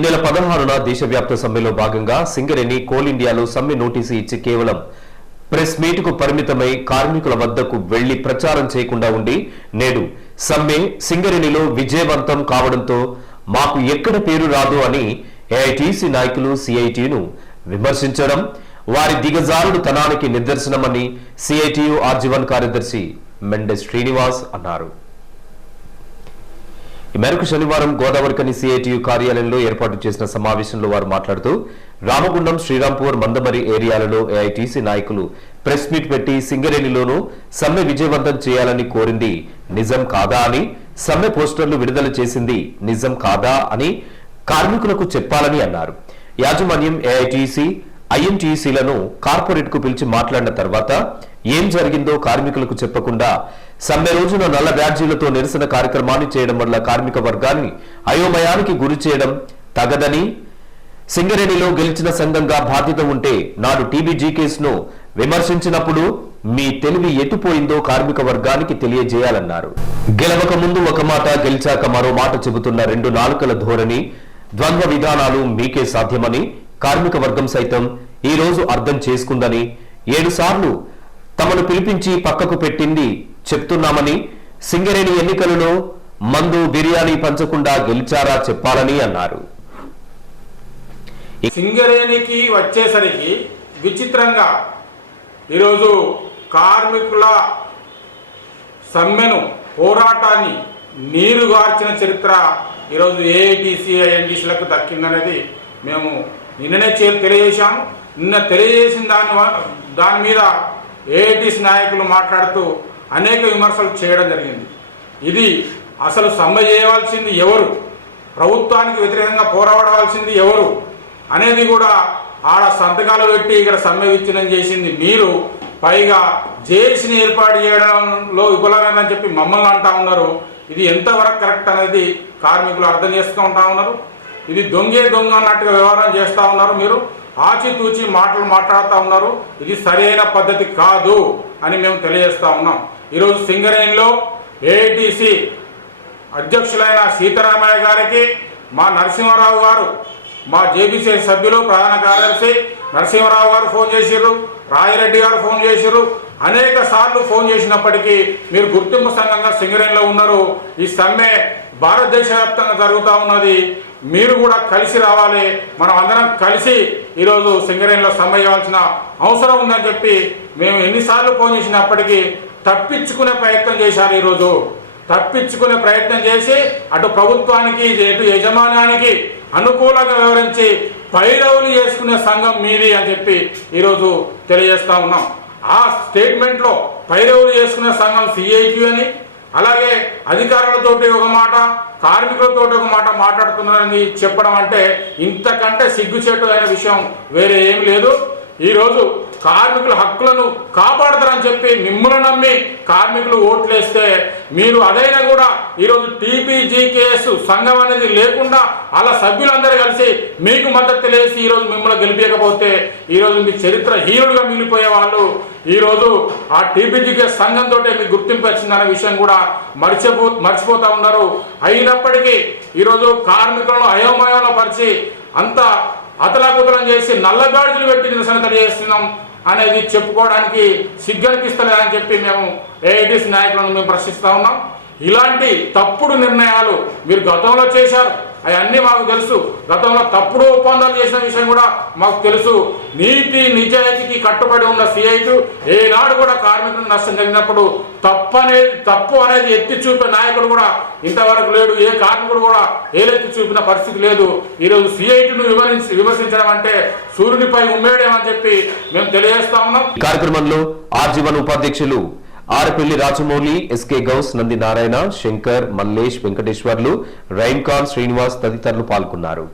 ఈ నెల పదహారున దేశవ్యాప్త సమ్మెలో భాగంగా సింగరేణి కోల్ ఇండియాలో సమ్మె నోటీసు ఇచ్చి కేవలం ప్రెస్ మీట్కు పరిమితమై కార్మికుల వద్దకు వెళ్ళి ప్రచారం చేయకుండా ఉండి నేడు సమ్మె సింగరేణిలో విజయవంతం కావడంతో మాకు ఎక్కడ పేరు రాదు అని ఏఐటీసీ నాయకులు సిఐటిను విమర్శించడం వారి దిగజారుడు తనానికి నిదర్శనమని సిఐటియు ఆర్జీవన్ కార్యదర్శి మెండెస్ శ్రీనివాస్ అన్నారు. మేరకు శనివారం గోదావరికని సిఐటియు కార్యాలయంలో ఏర్పాటు చేసిన సమావేశంలో వారు మాట్లాడుతూ రామగుండం శ్రీరాంపూర్ మందమరి ఏరియాలలో ఏఐటీసీ నాయకులు ప్రెస్ మీట్ పెట్టి సింగరేణిలోనూ సమ్మె విజయవంతం చేయాలని కోరింది నిజం కాదా అని సమ్మె పోస్టర్లు విడుదల చేసింది నిజం కాదా అని కార్మికులకు చెప్పాలని అన్నారు. యాజమాన్యం ఏఐటీసీ ఐఎన్టీసీలను కార్పొరేట్కు పిలిచి మాట్లాడిన తర్వాత ఏం జరిగిందో కార్మికులకు చెప్పకుండా సమ్మె రోజున నల్ల బ్యాడ్జీలతో నిరసన కార్యక్రమాన్ని చేయడం వల్ల కార్మిక వర్గాన్ని అయోమయానికి గురి చేయడం తగదని. సింగరేణిలో గెలిచిన సంఘంగా బాధ్యత ఉంటే నాడు టీబీజీ కేసును విమర్శించినప్పుడు మీ తెలివి ఎటుపోయిందో కార్మిక వర్గానికి తెలియజేయాలన్నారు. గెలవక ముందు ఒక మాట గెలిచాక మరో మాట చెబుతున్న రెండు నాలుకల ధోరణి ద్వంద్వ విధానాలు మీకే సాధ్యమని కార్మిక వర్గం సైతం ఈ రోజు అర్థం చేసుకుందని ఏడుసార్లు తమను పిలిపించి పక్కకు పెట్టింది చెప్తున్నామని సింగరేణి ఎన్నికలలో మందు బిర్యానీ పంచకుండా గెలిచారా చెప్పాలని అన్నారు. సింగరేణికి వచ్చేసరికి విచిత్రంగా ఈరోజు కార్మికుల సమ్మెను పోరాటాన్ని నీరుగార్చిన చరిత్ర ఈరోజు ఏఐటీసీ ఐఎన్టీసీలకు దక్కిందనేది మేము నిన్ననే చే- తెలియజేశాము. నిన్న తెలియజేసిన దాని దాని మీద ఏఐటీసీ నాయకులు మాట్లాడుతూ అనేక విమర్శలు చేయడం జరిగింది. ఇది అసలు సమ్మె చేయవలసింది ఎవరు? ప్రభుత్వానికి వ్యతిరేకంగా పోరాడవలసింది ఎవరు? అనేది కూడా ఆడ సంతకాలు పెట్టి ఇక్కడ సమ్మె విచ్ఛిన్నం చేసింది మీరు. పైగా జేఏసీని ఏర్పాటు చేయడంలో విఫలమైందని చెప్పి మమ్మల్ని అంటా ఉన్నారు. ఇది ఎంతవరకు కరెక్ట్ అనేది కార్మికులు అర్థం చేసుకుంటా ఉన్నారు. ఇది దొంగే దొంగ అన్నట్టుగా వ్యవహారం చేస్తూ ఉన్నారు మీరు. ఆచితూచి మాటలు మాట్లాడుతూ ఉన్నారు. ఇది సరైన పద్ధతి కాదు అని మేము తెలియజేస్తా ఉన్నాం. ఈరోజు సింగరేణిలో ఏఐటీసీ అధ్యక్షులైన సీతారామయ్య గారికి మా నరసింహారావు గారు మా జేబీసీ సభ్యులు ప్రధాన కార్యదర్శి నరసింహారావు గారు ఫోన్ చేసిర్రు రాయిరెడ్డి గారు ఫోన్ చేసిర్రు అనేక సార్లు ఫోన్ చేసినప్పటికీ మీరు గుర్తింపు సంఘంగా సింగరేణిలో ఉన్నారు. ఈ సమ్మె భారతదేశ వ్యాప్తంగా జరుగుతూ ఉన్నది. మీరు కూడా కలిసి రావాలి. మనం అందరం కలిసి ఈరోజు సింగరేణిలో సమ్మె చేయాల్సిన అవసరం ఉందని చెప్పి మేము ఎన్నిసార్లు ఫోన్ చేసినప్పటికీ తప్పించుకునే ప్రయత్నం చేశారు ఈరోజు. తప్పించుకునే ప్రయత్నం చేసి అటు ప్రభుత్వానికి ఇటు యజమానానికి అనుకూలంగా వివరించి పైరవులు చేసుకునే సంఘం మీది అని చెప్పి ఈరోజు తెలియజేస్తా ఉన్నాం. ఆ స్టేట్మెంట్లో పైరవులు చేసుకునే సంఘం సిఐక్యూ అని అలాగే అధికారులతోటి ఒక మాట కార్మికులతోటి ఒక మాట మాట్లాడుతున్నారని చెప్పడం అంటే ఇంతకంటే సిగ్గుచేటు అయిన విషయం వేరే ఏమి లేదు. ఈరోజు కార్మికుల హక్కులను కాపాడతారని చెప్పి మిమ్మల్ని నమ్మి కార్మికులు ఓట్లేస్తే మీరు అదైనా కూడా ఈరోజు టీపీజీకేఎస్ సంఘం అనేది లేకుండా అలా సభ్యులందరూ కలిసి మీకు మద్దతు తెలియసి ఈరోజు మిమ్మల్ని గెలిపించకపోతే ఈరోజు మీ చరిత్ర హీరోలుగా మిగిలిపోయే వాళ్ళు ఈరోజు ఆ టీపీజీకే సంఘంతో మీకు గుర్తింపు వచ్చిందనే విషయం కూడా మర్చిపో మర్చిపోతూ ఉన్నారు. అయినప్పటికీ ఈరోజు కార్మికులను అయోమయంలో పరిచి అంత అతలాకుతలం చేసి నల్ల గాడిదలు పెట్టి నిరసన తెలియజేస్తున్నాం అనేది చెప్పుకోవడానికి సిగ్గనిపిస్తలేదని చెప్పి మేము ఏఐటీసీ నాయకులను మేము ప్రశ్నిస్తూ ఉన్నాం. ఇలాంటి తప్పుడు నిర్ణయాలు మీరు గతంలో చేశారు. అవన్నీ మాకు తెలుసు. గతంలో తప్పుడు ఒప్పందాలు చేసిన విషయం కూడా మాకు తెలుసు. నీతి నిజాయితీకి కట్టుబడి ఉన్న సిఐటు ఏనాడు కూడా కార్మికులకు నష్టం జరిగినప్పుడు తప్పు అనేది తప్పు అనేది ఎత్తి చూపే నాయకుడు కూడా ఇంతవరకు లేడు. ఏ కార్మికుడు కూడా ఏలెత్తి చూపిన పరిస్థితి లేదు. ఈరోజు సిఐటిను వివరించి విమర్శించడం అంటే సూర్యునిపై ఉమ్మేయడం అని చెప్పి మేము తెలియజేస్తా ఉన్నాం. కార్యక్రమంలో ఆర్జీవన్ ఉపాధ్యక్షులు ఆరపల్లి రాజమౌళి ఎస్కే గౌస్ నంది నారాయణ శంకర్ మల్లేష్ వెంకటేశ్వర్లు రైన్ ఖాన్ శ్రీనివాస్ తదితరులు పాల్గొన్నారు.